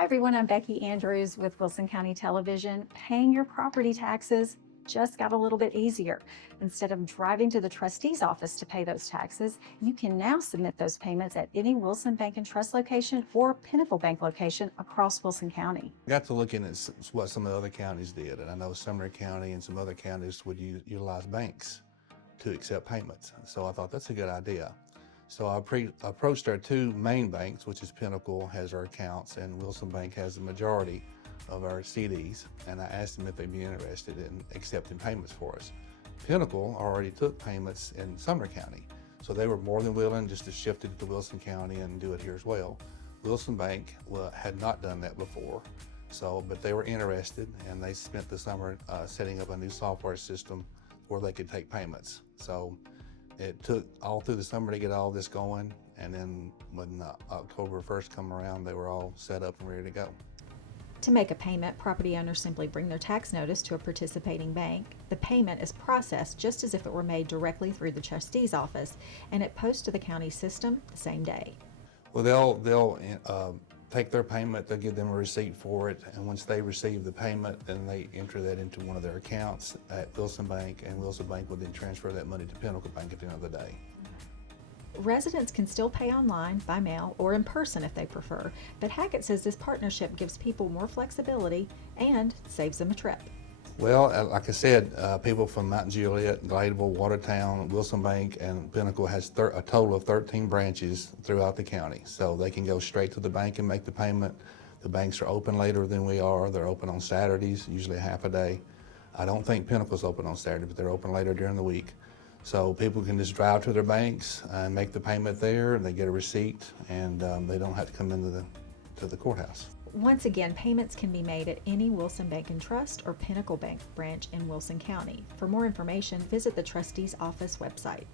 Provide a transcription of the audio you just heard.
Hi everyone, I'm Becky Andrews with Wilson County Television. Paying your property taxes just got a little bit easier. Instead of driving to the trustee's office to pay those taxes, you can now submit those payments at any Wilson Bank and Trust location or Pinnacle Bank location across Wilson County. I got to looking at what some of the other counties did, and I know Sumner County and some other counties would utilize banks to accept payments. So I thought that's a good idea. So I approached our two main banks, which is Pinnacle has our accounts and Wilson Bank has the majority of our CDs, and I asked them if they'd be interested in accepting payments for us. Pinnacle already took payments in Sumner County, so they were more than willing just to shift it to Wilson County and do it here as well. Wilson Bank had not done that before, but they were interested, and they spent the summer setting up a new software system where they could take payments. So it took all through the summer to get all this going, and then when October 1st come around, they were all set up and ready to go. To make a payment, property owners simply bring their tax notice to a participating bank. The payment is processed just as if it were made directly through the trustee's office, and it posts to the county system the same day. Well, they'll take their payment, they'll give them a receipt for it, and once they receive the payment, then they enter that into one of their accounts at Wilson Bank, and Wilson Bank will then transfer that money to Pinnacle Bank at the end of the day. Residents can still pay online, by mail, or in person if they prefer, but Hackett says this partnership gives people more flexibility and saves them a trip. Well, like I said, people from Mount Juliet, Gladeville, Watertown, Wilson Bank, and Pinnacle has a total of 13 branches throughout the county. So they can go straight to the bank and make the payment. The banks are open later than we are. They're open on Saturdays, usually a half a day. I don't think Pinnacle's open on Saturday, but they're open later during the week. So people can just drive to their banks and make the payment there, and they get a receipt, and they don't have to come into the courthouse. Once again, payments can be made at any Wilson Bank and Trust or Pinnacle Bank branch in Wilson County. For more information, visit the trustee's office website.